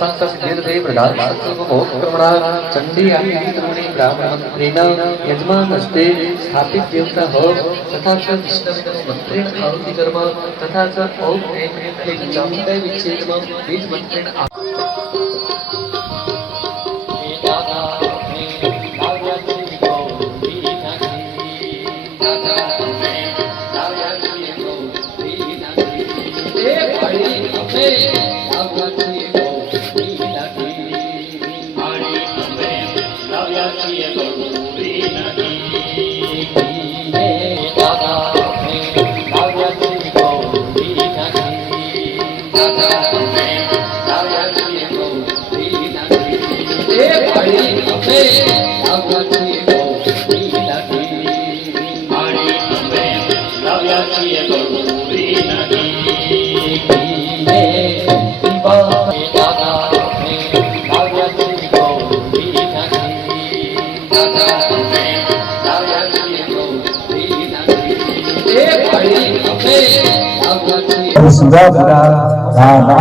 संत सिद्धिर्थे प्रदान मोक्षक्रमणा चंडी आदि तरुणी ब्राह्मण मंत्रेण यजमानस्ते स्थापित देवता हो तथा च विष्णु मंत्रेण आहुति कर्म तथा च ओम एक चामुंडा विच्छेदम बीज मंत्रेण सुरभरा राधा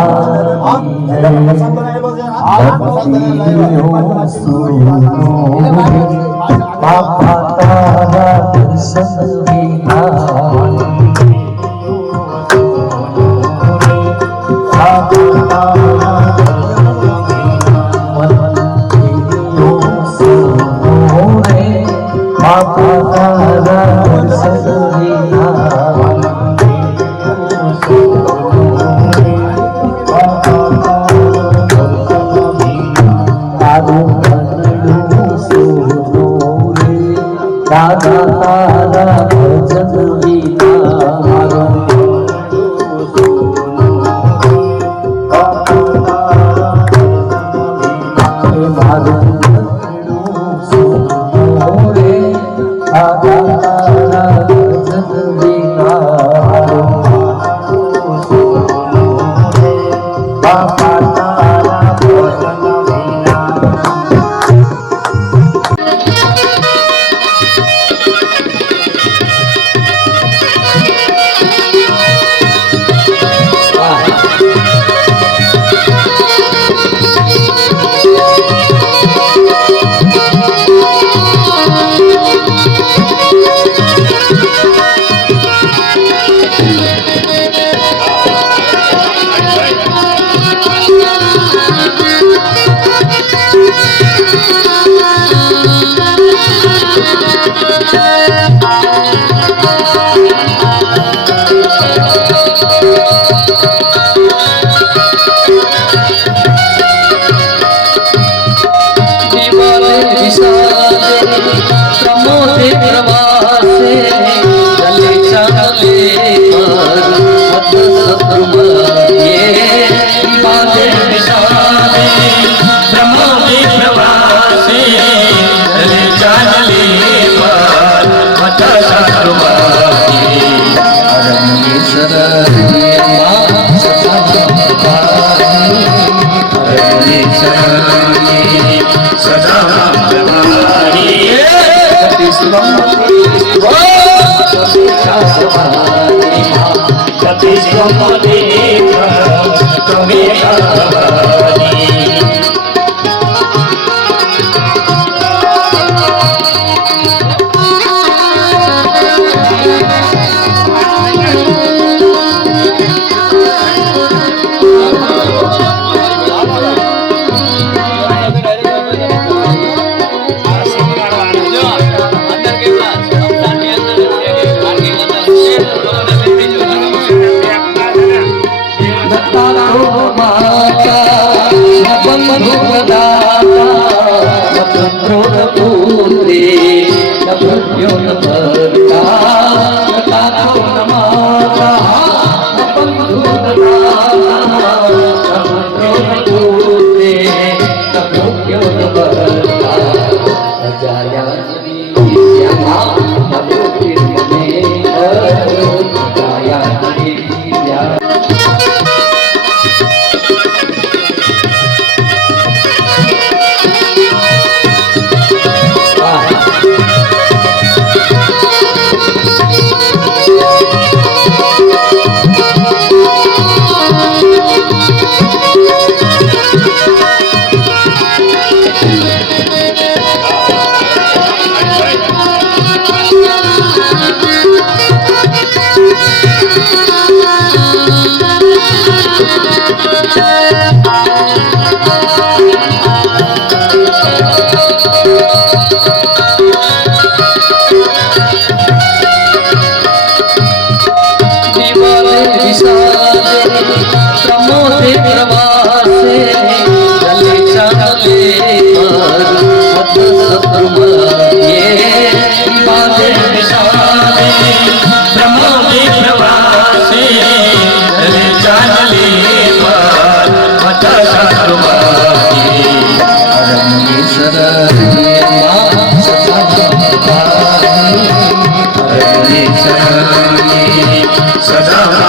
बाबा तारा दर्शन बिना बाबा तारा दर्शन बिना राधा तारा भजन बिना સદા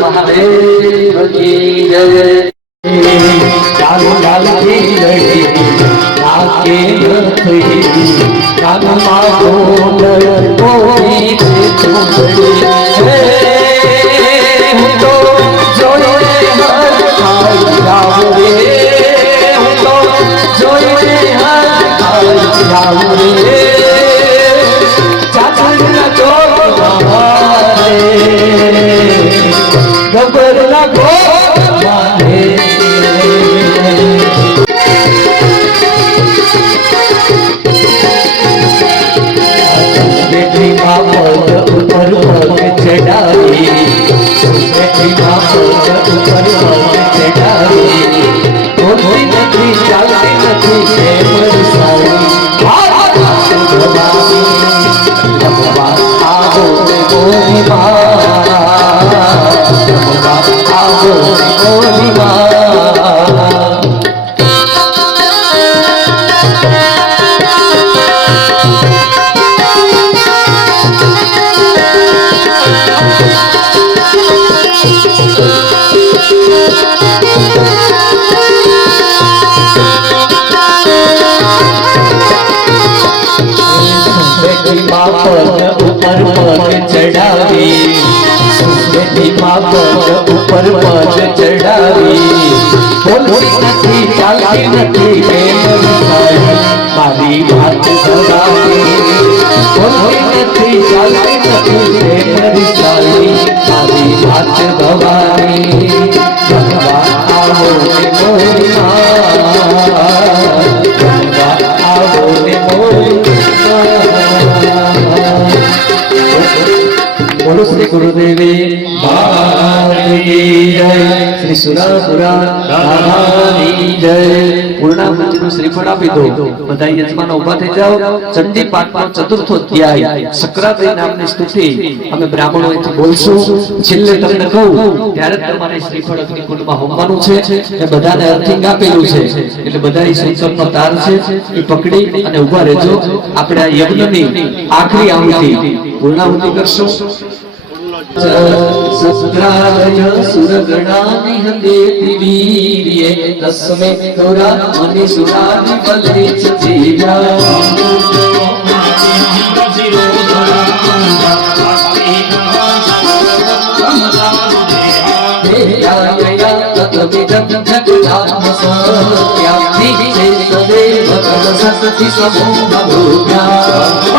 महादेव की जय। ચાલો લાલજી લડી લાગે નથી કાનમાં ગોંડલ કોઈ છે ચૂંટણી હું તો જોઈને હર ખાઈ જાઉં રે હું તો જોઈને હર ખાઈ જાઉં રે ચાચરના ચોકમાં રે ગબરના ગોળમાં રે ઉપર પગ ચડાવી બેઠીમાં પગ ઉપર પગ ચડાવી બોલતી નથી ચાલતી નથી છે મરસાવી ભગવાન આવો ને ગોરી ભગવાન આવો ને ગોરી ઉપર પગ ચડાવી બેઠીમાં પગ ઉપર પગ ચડાવી બોલતી નથી ચાલતી નથી મારી વાત ભગાવી બોલતી નથી ચાલતી નથી મારી વાત ભગાવી ભગવાન આવો ને મોરી ભગવાન આવો ને મોરી બોલો શ્રી ગુરુદેવી જય શ્રી સુરાસુરા દાદાની જય પૂર્ણાહુતિનું શ્રીફળ આપી દો બધા યજમાનો ઊભા થઈ જાઓ ચંડી પાઠનો ચતુર્થો અધ્યાય સક્રાતી નામની સ્તુતિ અમે બ્રાહ્મણોથી બોલશું છેલ્લે તમને કહું ત્યારે તમારે શ્રીફળ અગ્નિકુંડમાં હોમવાનું છે એ બધાને અર્થિંગ આપેલું છે એટલે બધા સંકલ્પનો તાર છે એ પકડી અને ઊભા રહેજો આપણે આ યજ્ઞની આખરી આહુતિ પૂર્ણાહુતિ કરશું સસ્ત્રાય સુરગણાની હંદેતિ વીર્યે તસ્મે ગૌરા મની સુરાની બલે ચજીવ્યા તતમિદં જગદાત્મ સત્યામિ સદેવ કલસસ્તિ સમૂહ ભૂમ્યા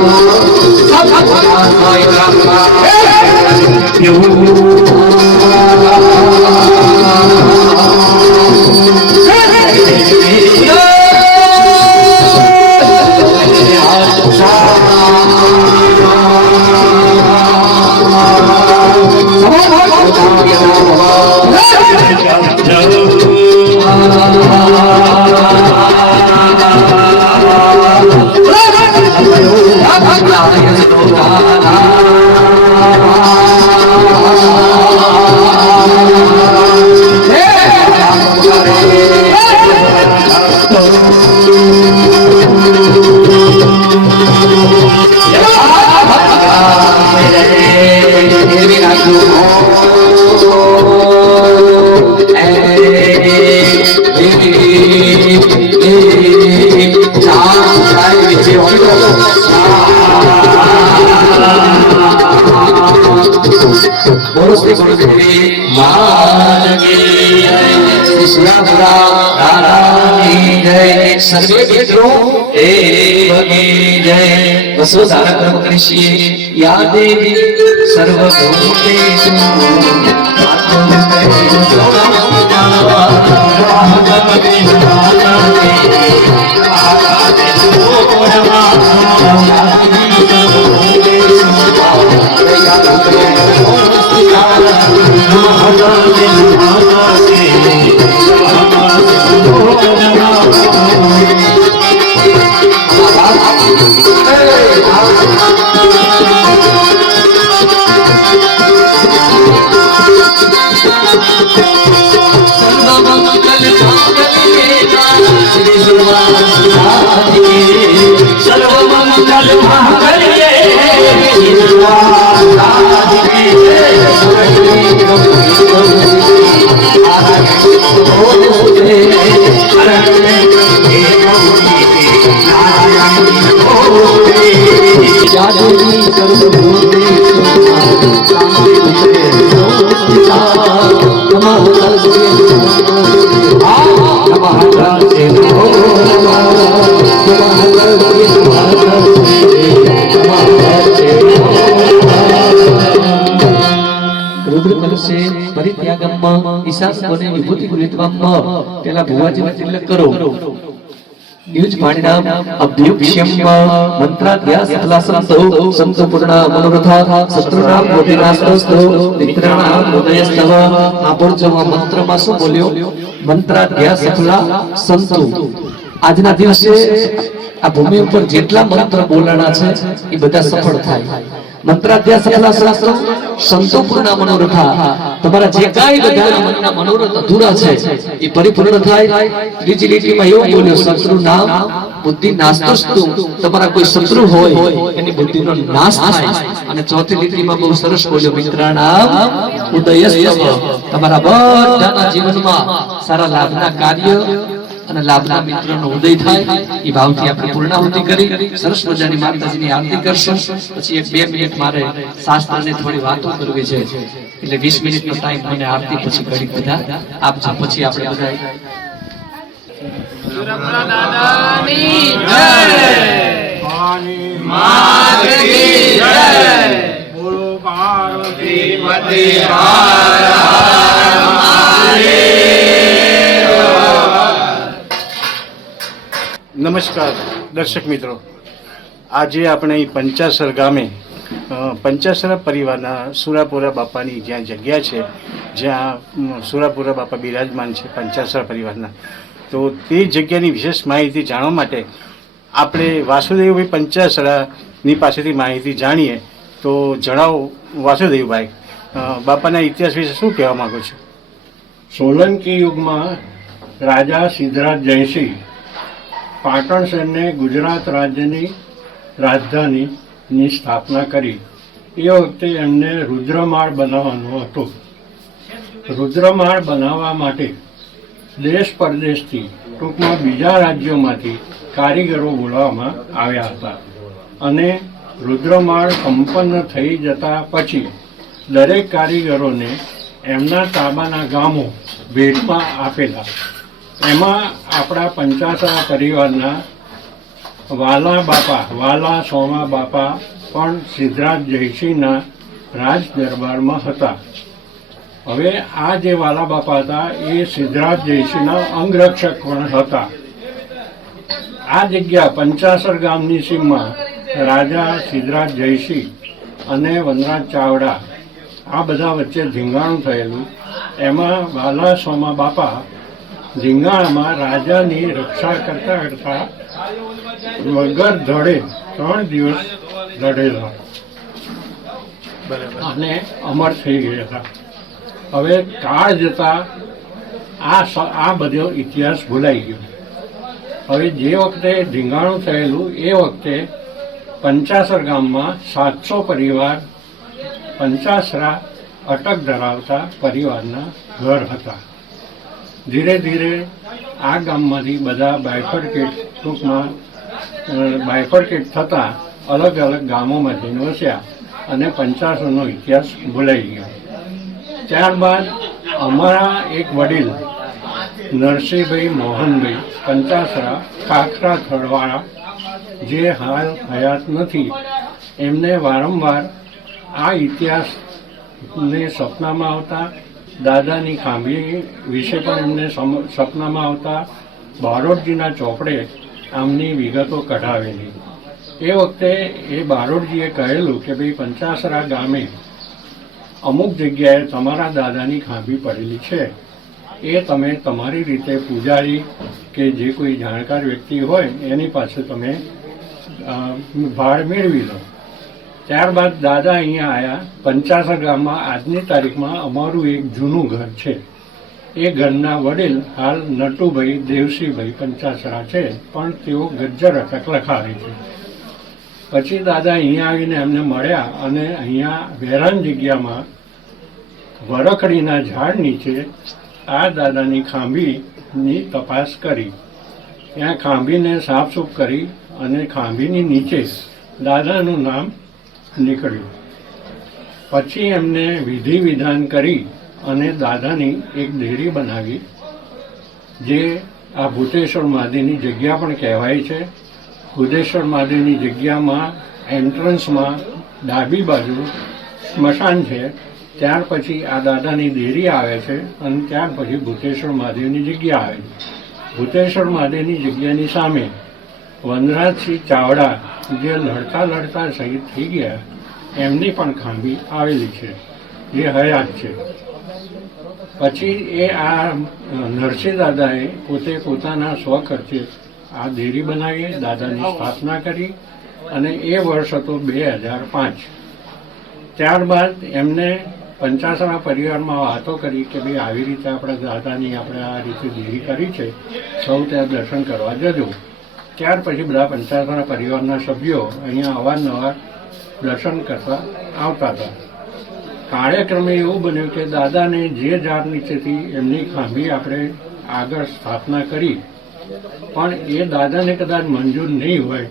Oh બોલો શ્રી ગુરુદેવી મહારાજ કી જય, શ્રી સુરાપુરા દાદાની જય, સર્વે મિત્રો દેવની જય. વસુધારા કર્મ કરીશીએ. યા દેવી સર્વભૂતેષુ પરિત્યાગમ ઈશાન વિભૂતિ ગૃહીત્વમ પેલા ભુવાજીને તિલક કરો. યુજ પાણીનામ અભ્યુક્ષ્યમ મંત્રાધ્યાસ ફલાસંતો સંતો પૂર્ણા મનોરથા શત્રુનામ કોટિનાશસ્તો મિત્રાણામ હૃદયસ્તવ. આ બોલજો મંત્રમાં શું બોલ્યો? મંત્રાધ્યાસ ફલાસંતો. આજના દિવસે આ ભૂમિ ઉપર જેટલા મંત્ર બોલાણા છે એ બધા સફળ થાય. મંત્રાધ્યાસ ફલાસંતો સંતો પૂર્ણા મનોરથા. તમારા જે કાંઈ બધાના મનના મનોરથ અધૂરા છે એ પરિપૂર્ણ થાય. ત્રીજી લીટીમાં એવું બોલ્યો શત્રુ નામ બુદ્ધિ નાસ્તસ્તુ. તમારા કોઈ શત્રુ હોય એની બુદ્ધિનો નાશ થાય. અને ચોથી લીટીમાં બહુ સરસ બોલ્યો મિત્રાણામ ઉદયસ્તવ. તમારા બધાના જીવનમાં સારા લાભના કાર્ય અને લાભના મિત્રનો ઉદય થાય. એ ભાવથી આપણે પૂર્ણાહુતિ કરી સરસ મજાની માતાજીની આરતી કરશું. પછી 1-2 મિનિટ મારે શાસ્ત્રને થોડી વાતો કરવી છે, એટલે 20 મિનિટનો ટાઈમ મને આરતી પછી ઘડી બધા આપજો. પછી આપણે બધા સુરપુરા દાદાની જય, ભવાની માત કી જય, બોલો પાર્વતી પતિ હર હર મહાદેવ. નમસ્કાર દર્શક મિત્રો, આજે આપણે અહીં પંચાસર ગામે પંચાસર પરિવારના સુરાપુરા બાપાની જ્યાં જગ્યા છે, જ્યાં સુરાપુરા બાપા બિરાજમાન છે પંચાસર પરિવારના, તો તે જગ્યાની વિશેષ માહિતી જાણવા માટે આપણે વાસુદેવભાઈ પંચાસરાની પાસેથી માહિતી જાણીએ. તો જણાવો વાસુદેવભાઈ, બાપાના ઇતિહાસ વિશે શું કહેવા માંગો છો? સોલંકી યુગમાં રાજા સિદ્ધરાજ જયસિંહ પાટણ શહેરને ગુજરાત રાજ્યની રાજધાનીની સ્થાપના કરી. એ વખતે એમને રુદ્રમાળ બનાવવાનો હતો. રુદ્રમાળ બનાવવા માટે દેશ પરદેશથી, ટૂંકમાં બીજા રાજ્યોમાંથી કારીગરો બોલાવવામાં આવ્યા હતા. અને રુદ્રમાળ સંપન્ન થઈ જતા પછી દરેક કારીગરોને એમના તાબાના ગામો ભેટમાં આપેલા. એમાં આપણા પંચાસરા પરિવારના વાલા બાપા, વાલા સોમા બાપા પણ સિદ્ધરાજ જયસિંહના રાજ દરબારમાં હતા. હવે આ જે વાલા બાપા હતા એ સિદ્ધરાજ જયસિંહના અંગરક્ષક પણ હતા. આ જગ્યા પંચાસર ગામની સીમમાં રાજા સિદ્ધરાજ જયસિંહ અને વનરાજ ચાવડા આ બધા વચ્ચે ધીંગાણું થયેલું. એમાં વાલા સોમા બાપા ધીંગાણામાં રાજાની રક્ષા કરતા કરતા વગર ધડે 3 દિવસ લડેલા અને અમર થઈ ગયા હતા. હવે કાળ જતા આ બધો ઇતિહાસ ભૂલાઈ ગયો. હવે જે વખતે ધીંગાણું થયેલું એ વખતે પંચાસર ગામમાં 700 પરિવાર પંચાસરા અટક ધરાવતા પરિવારના ઘર હતા. ધીરે ધીરે આ ગામમાંથી બધા બાયફર્કેટ, ટૂંકમાં બાયફર્કેટ થતાં અલગ અલગ ગામોમાં જઈને વસ્યા અને પંચાસરનો ઇતિહાસ ભૂલાઈ ગયો. ત્યારબાદ અમારા એક વડીલ નરસિંહભાઈ મોહનભાઈ પંચાસરા ખાખરા થડવાળા, જે હાલ હયાત નથી, એમને વારંવાર આ ઇતિહાસને સપનામાં આવતા, દાદાની ખાંભી વિશે પણ એમને સપનામાં આવતા બારોટજીના ચોપડે આમની વિગતો કઢાવેલી. એ વખતે એ બારોટજીએ કહેલું કે ભાઈ પંચાસરા ગામે અમુક જગ્યાએ તમારા દાદાની ખાંભી પડેલી છે, એ તમે તમારી રીતે પૂજારી કે જે કોઈ જાણકાર વ્યક્તિ હોય એની પાસે તમે ભાડ મેળવી લો. ત્યારબાદ દાદા અહીંયા આવ્યા. પંચાસર ગામમાં આજની તારીખમાં અમારું એક જૂનું ઘર છે. એ ઘરના વડીલ હાલ નટુભાઈ દેવસિંહભાઈ પંચાસરા છે, પણ તેઓ ગજ્જર અટક લખાવે છે. પછી દાદા અહીંયા આવીને એમને મળ્યા અને અહીંયા વેરાન જગ્યામાં વરખડીના ઝાડ નીચે આ દાદાની ખાંભીની તપાસ કરી. ત્યાં ખાંભીને સાફસૂફ કરી અને ખાંભીની નીચે દાદાનું નામ નીકળ્યું. પછી એમને વિધિ વિધાન કરી અને દાદાની એક દેરી બનાવી, જે આ ભૂતેશ્વર મહાદેવની જગ્યા પણ કહેવાય છે. ભૂતેશ્વર મહાદેવની જગ્યામાં એન્ટ્રન્સમાં ડાબી બાજુ સ્મશાન છે. ત્યાર પછી આ દાદાની દેરી આવે છે અને ત્યાર પછી ભૂતેશ્વર મહાદેવની જગ્યા આવે છે. ભૂતેશ્વર મહાદેવની જગ્યાની સામે વનરાજસિંહ ચાવડા, જે લડતા લડતા શહીદ થઈ ગયા, એમની પણ ખાંભી આવેલી છે, જે હયાત છે. પછી એ આ નરસિંહ દાદાએ પોતે પોતાના સ્વખર્ચે આ દેરી બનાવી, દાદાની સ્થાપના કરી અને એ વર્ષ હતો 2005. ત્યારબાદ એમને પંચાસરા પરિવારમાં વાતો કરી કે ભાઈ આવી રીતે આપણા દાદાની આપણે આ રીતે દેરી કરી છે, સૌ ત્યાં દર્શન કરવા જજો. ત્યાર પછી બધા પંચાસરા પરિવારના સભ્યો અહીંયા અવારનવાર દર્શન કરતા આવતા હતા. કાર્યક્રમે એવું બન્યું કે દાદાને જે ઝાડ નીચેથી એમની ખાંભી આપણે આગળ સ્થાપના કરી, પણ એ દાદાને કદાચ મંજૂર નહીં હોય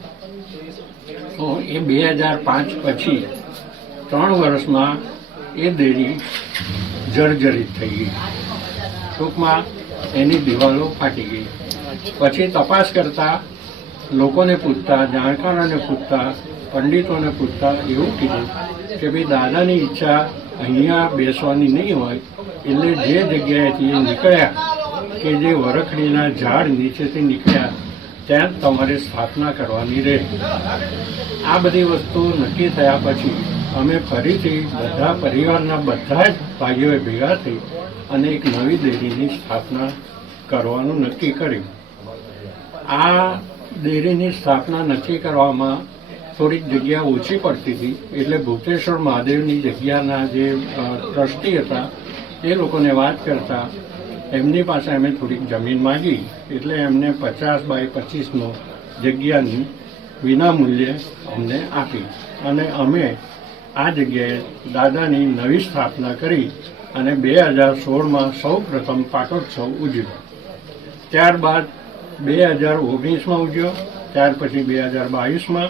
તો એ 2005 પછી 3 વર્ષમાં એ દેરી જર્જરિત થઈ ગઈ. ટૂંકમાં એની દિવાલો ફાટી ગઈ. પછી તપાસ કરતા, લોકોને પૂછતા, જાણકારોને પૂછતા, પંડિતોને પૂછતા એવું કીધું કે ભાઈ દાદાની ઈચ્છા અહીંયા બેસવાની નહીં હોય, એટલે જે જગ્યાએથી એ નીકળ્યા કે જે વરખડીના ઝાડ નીચેથી નીકળ્યા ત્યાં તમારે સ્થાપના કરવાની રહે. આ બધી વસ્તુ નક્કી થયા પછી અમે ફરીથી બધા પરિવારના બધા જ ભાઈઓએ ભેગા થઈ અને એક નવી દેરીની સ્થાપના કરવાનું નક્કી કર્યું. આ દેરીની સ્થાપના નક્કી કરવામાં થોડીક જગ્યા ઓછી પડતી હતી, એટલે ભૂતેશ્વર મહાદેવની જગ્યાના જે ટ્રસ્ટી હતા એ લોકોને વાત કરતા એમની પાસે અમે થોડીક જમીન માગી, એટલે એમને 50 બાય 25નો જગ્યાની વિના મૂલ્યે અમને આપી અને અમે આ જગ્યાએ દાદાની નવી સ્થાપના કરી અને 2016માં સૌ પ્રથમ પાટોત્સવ ઉજવ્યો. ત્યારબાદ 2019માં ઉજવ્યો, ત્યાર પછી 2022માં.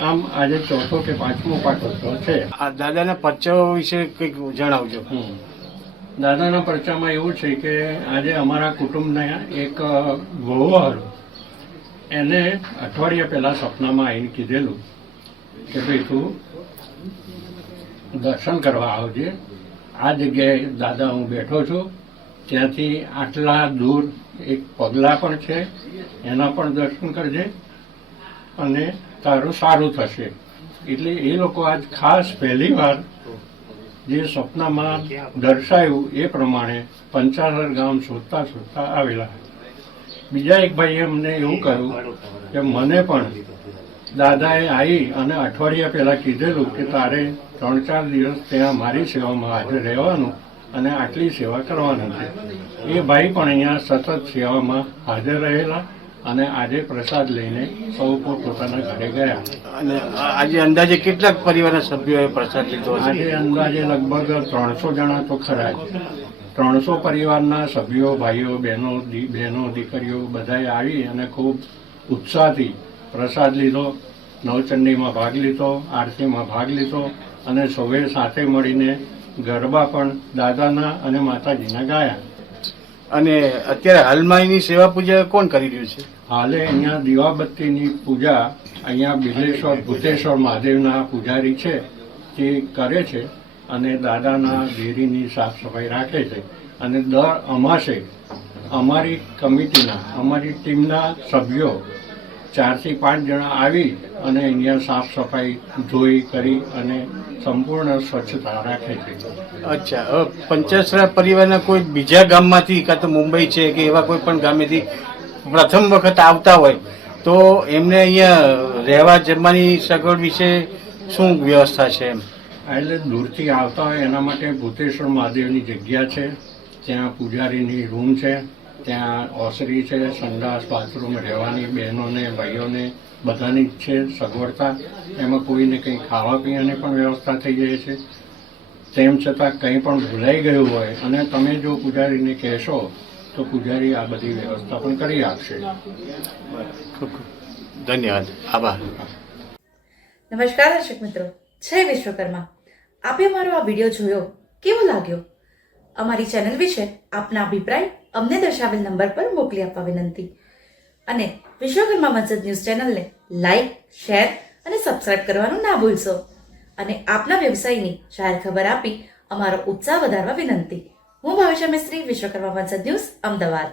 આમ આજે ચોથો કે પાંચમો પાટોત્સવ છે. આ દાદાના પરચાઓ વિશે કંઈક જણાવજો. દાદાના પરચામાં એવું છે કે આજે અમારા કુટુંબના એક વહુવાળો, એને અઠવાડિયા પહેલા સપનામાં આવીને કીધેલું કે ભાઈ તું દર્શન કરવા આવજે, આ જગ્યાએ દાદા હું બેઠો છું, ત્યાંથી આટલા દૂર એક પગલા પણ છે, એના પણ દર્શન કરજે અને તારું સારું થશે. એટલે એ લોકો આજ ખાસ પહેલીવાર જે સપનામાં દર્શાયું એ પ્રમાણે પંચાસર ગામ શોધતા શોધતા આવેલા. બીજા એક ભાઈએ અમને એવું કહ્યું કે મને પણ દાદાએ આવી અને અઠવાડિયા પહેલા કીધેલું કે તારે 3-4 દિવસ ત્યાં મારી સેવામાં હાજર રહેવાનું અને આટલી સેવા કરવાની છે. એ ભાઈ પણ અહીંયા સતત સેવામાં હાજર રહેલા અને આજે પ્રસાદ લઈને સૌ પોતાના ઘરે ગયા. અને આજે અંદાજે કેટલાક પરિવારના સભ્યોએ પ્રસાદ લીધો હશે? આજે અંદાજે લગભગ 300 જણા તો ખરા જ. 300 પરિવારના સભ્યો, ભાઈઓ, બહેનો, દીકરીઓ બધાએ આવી અને ખૂબ ઉત્સાહથી પ્રસાદ લીધો, નવચંડીમાં ભાગ લીધો, આરતીમાં ભાગ લીધો અને સૌએ સાથે મળીને ગરબા પણ દાદાના અને માતાજીના ગાયા. અને અત્યારે હાલમાં એની સેવા પૂજા કોણ કરી રહ્યું છે? હાલે અહીંયા દીવાબત્તીની પૂજા અહીંયા બિલેશ્વર ભૂતેશ્વર મહાદેવના પૂજારી છે તે કરે છે અને દાદાના દેરીની સાફ સફાઈ રાખે છે. અને દર અમાસે અમારી કમિટીના અમારી ટીમના સભ્યો 4 થી 5 જણા આવી અને અહીંયા સાફ સફાઈ ધોઈ કરી અને સંપૂર્ણ સ્વચ્છતા રાખે છે. અચ્છા, હવે પંચાસરા પરિવારના કોઈ બીજા ગામમાંથી કાં તો મુંબઈ છે કે એવા કોઈ પણ ગામેથી પ્રથમ વખત આવતા હોય તો એમને અહીંયા રહેવા જમવાની સગવડ વિશે શું વ્યવસ્થા છે એમ? એટલે દૂરથી આવતા હોય એના માટે ભૂતેશ્વર મહાદેવની જગ્યા છે, ત્યાં પૂજારીની રૂમ છે, ત્યાં ઓસરી છે, સંડાસ બાથરૂમ રહેવાની બહેનોને ભાઈઓને બધાની જ છે સગવડતા. એમાં કોઈને કંઈ ખાવા પીવાની પણ વ્યવસ્થા થઈ જાય છે. તેમ છતાં કંઈ પણ ભૂલાઈ ગયું હોય અને તમે જો પૂજારીને કહેશો તો પૂજારી આ બધી વ્યવસ્થા પણ કરી આપશે. ખૂબ ખૂબ ધન્યવાદ, આભાર. નમસ્કાર દર્શક મિત્રો, જય વિશ્વકર્મા. આપે અમારો આ વિડીયો જોયો, કેવો લાગ્યો? અમારી ચેનલ વિશે આપના અભિપ્રાય અમને દર્શાવેલ નંબર પર મોકલી આપવા વિનંતી. અને વિશ્વકર્મા મસ્જિદ ન્યૂઝ ચેનલને લાઈક, શેર અને સબસ્ક્રાઇબ કરવાનું ના ભૂલશો. અને આપના વ્યવસાયની જાહેર ખબર આપી અમારો ઉત્સાહ વધારવા વિનંતી. હું ભાવિશા મિસ્ત્રી, વિશ્વકર્મા મસ્જિદ ન્યૂઝ, અમદાવાદ.